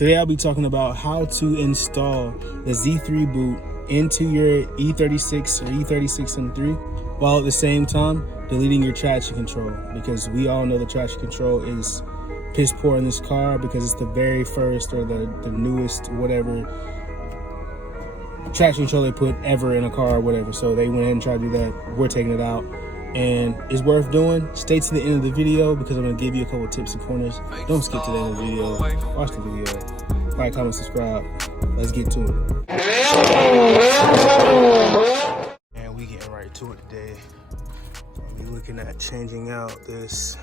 Today I'll be talking about how to install the Z3 boot into your E36 or E36 M3 while at the same time deleting your traction control, because we all know the traction control is piss poor in this car because it's the very first or the newest whatever traction control they put ever in a car or whatever. So they went ahead and tried to do that. We're taking it out, and it's worth doing. Stay to the end of the video because I'm going to give you a couple tips and pointers. Don't skip to the end of the video. Watch the video. Like, comment, subscribe. Let's get to it. And we getting right to it today. I'll be looking at changing out this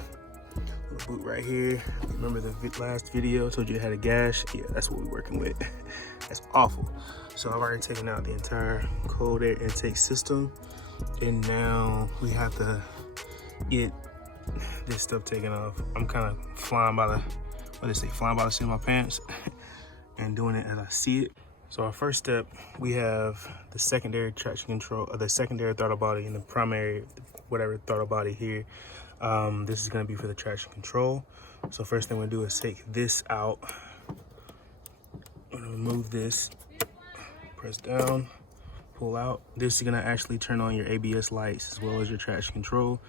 little boot right here. Remember the last video I told you it had a gash? Yeah, that's what we're working with. That's awful. So I've already taken out the entire cold air intake system, and now we have to get this stuff taken off. I'm kind of flying by the, flying by the seat of my pants and doing it as I see it. So our first step, we have the secondary traction control, or the secondary throttle body, and the primary, whatever throttle body here. This is gonna be for the traction control. So first thing we're gonna do is take this out. I'm gonna remove this, press down, pull out. This is gonna actually turn on your ABS lights as well as your traction control,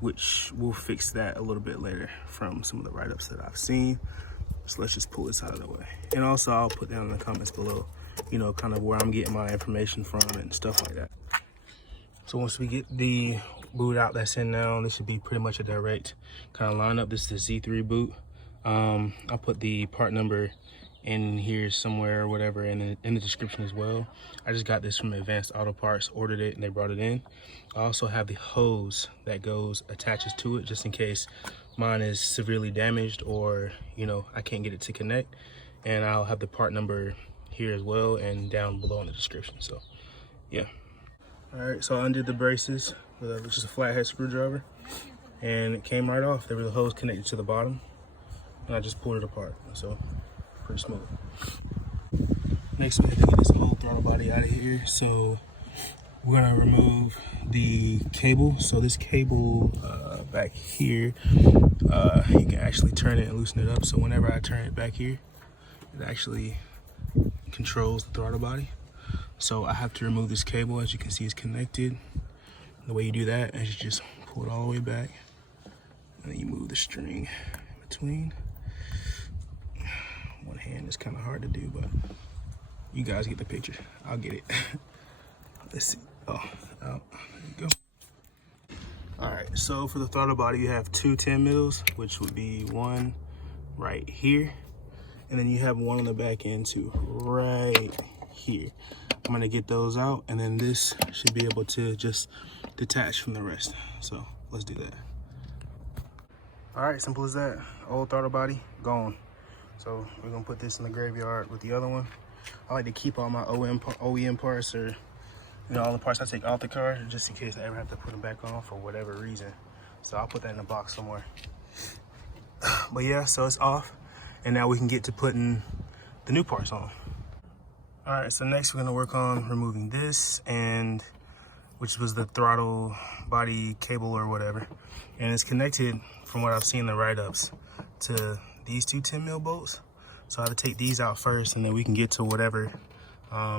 which we'll fix that a little bit later from some of the write-ups that I've seen. So let's just pull this out of the way. And also I'll put down in the comments below, you know, kind of where I'm getting my information from and stuff like that. So once we get the boot out that's in now, this should be pretty much a direct kind of lineup. This is the Z3 boot. I'll put the part number in here somewhere or whatever, and in the description as well. I just got this from Advanced Auto Parts, ordered it, and they brought it in. I also have the hose that attaches to it, just in case mine is severely damaged or, you know, I can't get it to connect. And I'll have the part number here as well and down below in the description. So yeah. All right, so I undid the braces with just a flathead screwdriver, and it came right off. There was a hose connected to the bottom, and I just pulled it apart. So pretty smooth. Next, we have to get this whole throttle body out of here. So we're gonna remove the cable. So this cable back here, you can actually turn it and loosen it up. So whenever I turn it back here, it actually controls the throttle body. So I have to remove this cable. As you can see, it's connected. The way you do that is you just pull it all the way back, and then you move the string in between. One hand is kind of hard to do, but you guys get the picture. I'll get it. Let's see. Oh, out. There you go. All right, so for the throttle body, you have two 10 mils, which would be one right here, and then you have one on the back end too, right here. I'm gonna get those out, and then this should be able to just detach from the rest. So let's do that. All right, simple as that. Old throttle body gone. So we're gonna put this in the graveyard with the other one. I like to keep all my OEM parts, or you know, all the parts I take off the car, just in case I ever have to put them back on for whatever reason. So I'll put that in a box somewhere. But yeah, so it's off, and now we can get to putting the new parts on. All right, so next we're gonna work on removing this, and which was the throttle body cable or whatever. And it's connected, from what I've seen in the write-ups, to these two 10 mil bolts. So I have to take these out first, and then we can get to whatever, I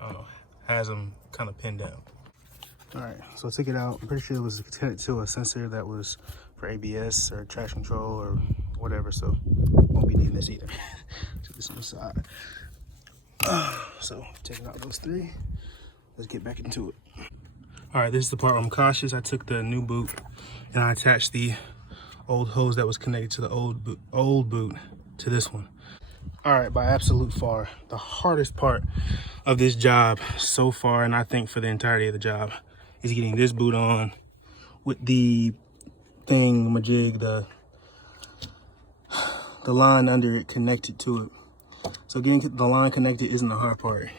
don't know, has them kind of pinned down. All right, so I took it out. I'm pretty sure it was connected to a sensor that was for ABS or traction control or whatever, so won't be needing this either. Put this on the side. So taking out those three, let's get back into it. All right, this is the part where I'm cautious. I took the new boot and I attached the old hose that was connected to the old boot to this one. All right, by absolute far, the hardest part of this job so far, and I think for the entirety of the job, is getting this boot on with the thingamajig, the line under it connected to it. So getting the line connected isn't the hard part.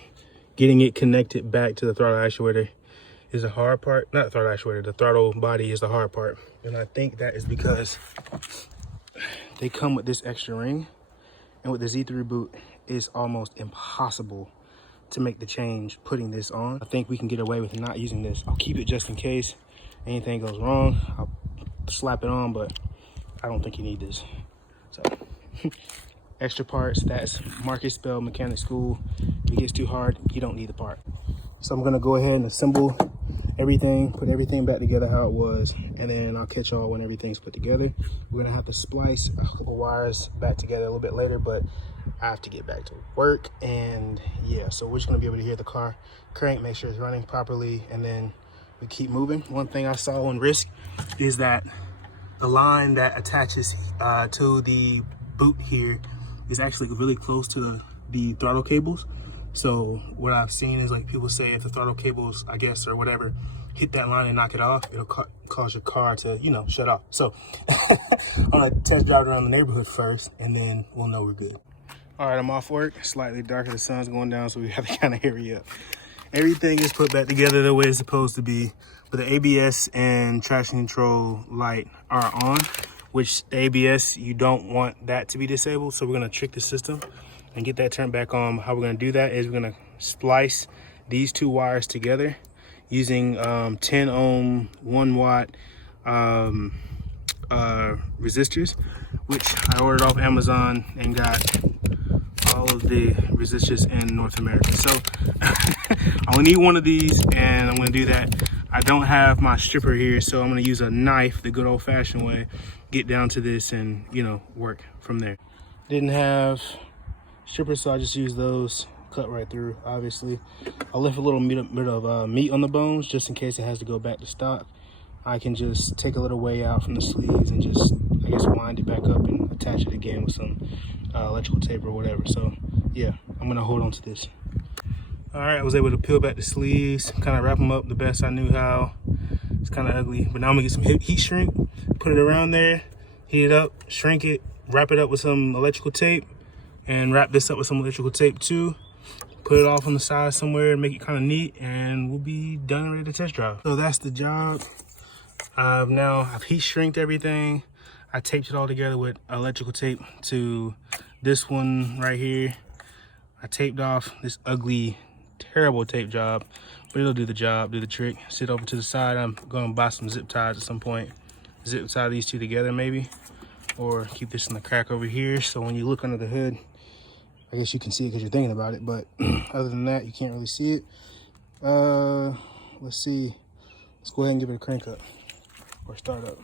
Getting it connected back to the throttle actuator is the hard part. Not the throttle actuator, the throttle body is the hard part. And I think that is because they come with this extra ring, and with the Z3 boot, it's almost impossible to make the change putting this on. I think we can get away with not using this. I'll keep it just in case anything goes wrong. I'll slap it on, but I don't think you need this. So extra parts. That's Marcus Spell Mechanic School. If it gets too hard, you don't need the part. So I'm gonna go ahead and assemble everything, put everything back together how it was, and then I'll catch y'all when everything's put together. We're gonna have to splice a couple wires back together a little bit later, but I have to get back to work. And yeah, so we're just gonna be able to hear the car crank, make sure it's running properly, and then we keep moving. One thing I saw on Risk is that the line that attaches to the boot here is actually really close to the throttle cables. So what I've seen is, like, people say if the throttle cables, I guess, or whatever, hit that line and knock it off, it'll cause your car to, you know, shut off. So I'm gonna test drive around the neighborhood first, and then we'll know we're good. All right, I'm off work. Slightly darker, the sun's going down, so we have to kind of hurry up. Everything is put back together the way it's supposed to be, but the ABS and traction control light are on, which the ABS, you don't want that to be disabled. So we're gonna trick the system and get that turned back on. How we're gonna do that is we're gonna splice these two wires together using 10 ohm, 1 watt resistors, which I ordered off Amazon and got all of the resistors in North America. So I only need one of these, and I'm gonna do that. I don't have my stripper here, so I'm gonna use a knife the good old fashioned way, get down to this and, you know, work from there. Didn't have strippers, so I just use those, cut right through. Obviously I left a little bit of meat on the bones just in case it has to go back to stock. I can just take a little way out from the sleeves and just, I guess, wind it back up and attach it again with some electrical tape or whatever. So yeah, I'm gonna hold on to this. All right, I was able to peel back the sleeves, kind of wrap them up the best I knew how. It's kind of ugly, but now I'm gonna get some heat shrink, put it around there, heat it up, shrink it, wrap it up with some electrical tape, and wrap this up with some electrical tape too. Put it off on the side somewhere and make it kind of neat, and we'll be done and ready to test drive. So that's the job. I've heat shrinked everything. I taped it all together with electrical tape to this one right here. I taped off this ugly, terrible tape job, but it'll do the job, do the trick. Sit over to the side. I'm gonna buy some zip ties at some point. Zip tie these two together maybe, or keep this in the crack over here, so when you look under the hood, I guess you can see it because you're thinking about it, but other than that, you can't really see it. Let's see. Let's go ahead and give it a crank up or start up.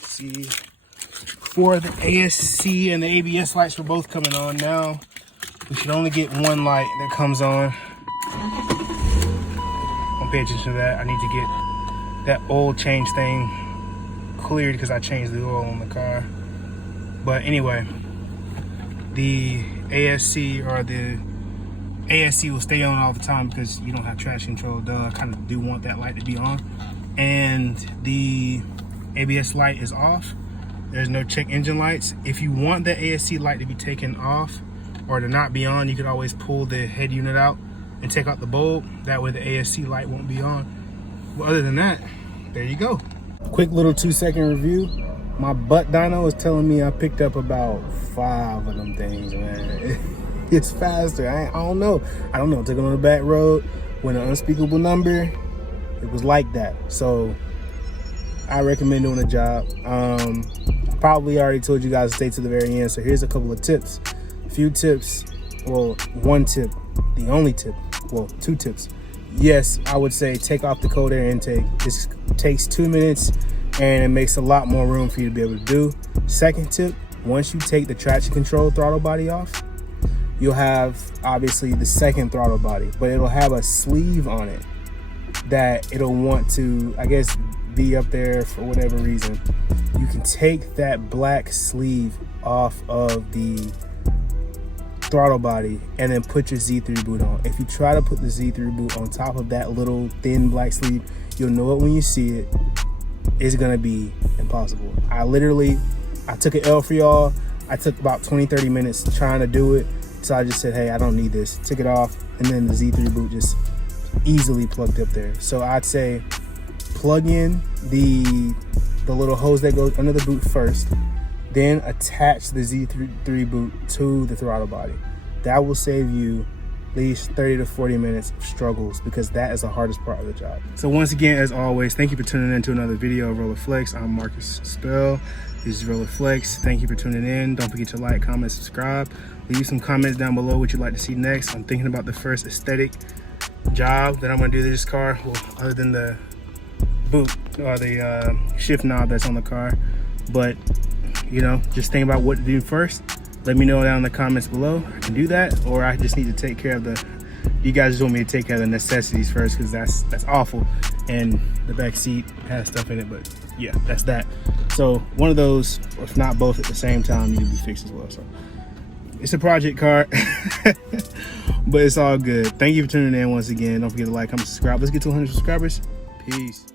Let's see. For the ASC and the ABS lights were both coming on. Now we should only get one light that comes on. Don't pay attention to that. I need to get that oil change thing cleared because I changed the oil on the car. But anyway, the ASC or the ASC will stay on all the time because you don't have traction control. Duh, I kind of do want that light to be on. And the ABS light is off. There's no check engine lights. If you want the ASC light to be taken off or to not be on, you could always pull the head unit out and take out the bulb. That way the ASC light won't be on. Well, other than that, there you go. Quick little 2-second review. My butt dyno is telling me I picked up about 5 of them things, man. It's faster. I don't know. I don't know. Took it on the back road, went an unspeakable number. It was like that. So I recommend doing the job. Probably already told you guys to stay to the very end. So here's a couple of tips. A few tips. Well, one tip. The only tip. Well, 2 tips. Yes, I would say take off the cold air intake. This takes 2 minutes and it makes a lot more room for you to be able to do. Second tip, once you take the traction control throttle body off, you'll have obviously the second throttle body, but it'll have a sleeve on it that it'll want to, I guess, be up there for whatever reason. You can take that black sleeve off of the throttle body and then put your Z3 boot on. If you try to put the Z3 boot on top of that little thin black sleeve, you'll know it when you see it. It's gonna be impossible. I took an L for y'all. I took about 20-30 minutes trying to do it. So I just said, hey, I don't need this. Took it off, and then the Z3 boot just easily plugged up there. So I'd say plug in the little hose that goes under the boot first, then attach the Z3 boot to the throttle body. That will save you at least 30 to 40 minutes of struggles, because that is the hardest part of the job. So once again, as always, thank you for tuning in to another video of Roller Flex. I'm Marcus Spell. This is Roller Flex. Thank you for tuning in. Don't forget to like, comment, subscribe. Leave some comments down below what you'd like to see next. I'm thinking about the first aesthetic job that I'm gonna do to this car, well, other than the boot or the shift knob that's on the car. But you know, just think about what to do first. Let me know down in the comments below. I can do that, or I just need to take care of the, you guys just want me to take care of the necessities first, because that's awful. And the back seat has stuff in it, but yeah, that's that. So one of those, or if not both at the same time, need to be fixed as well. So it's a project car, but it's all good. Thank you for tuning in once again. Don't forget to like, comment, subscribe. Let's get to 100 subscribers. Peace.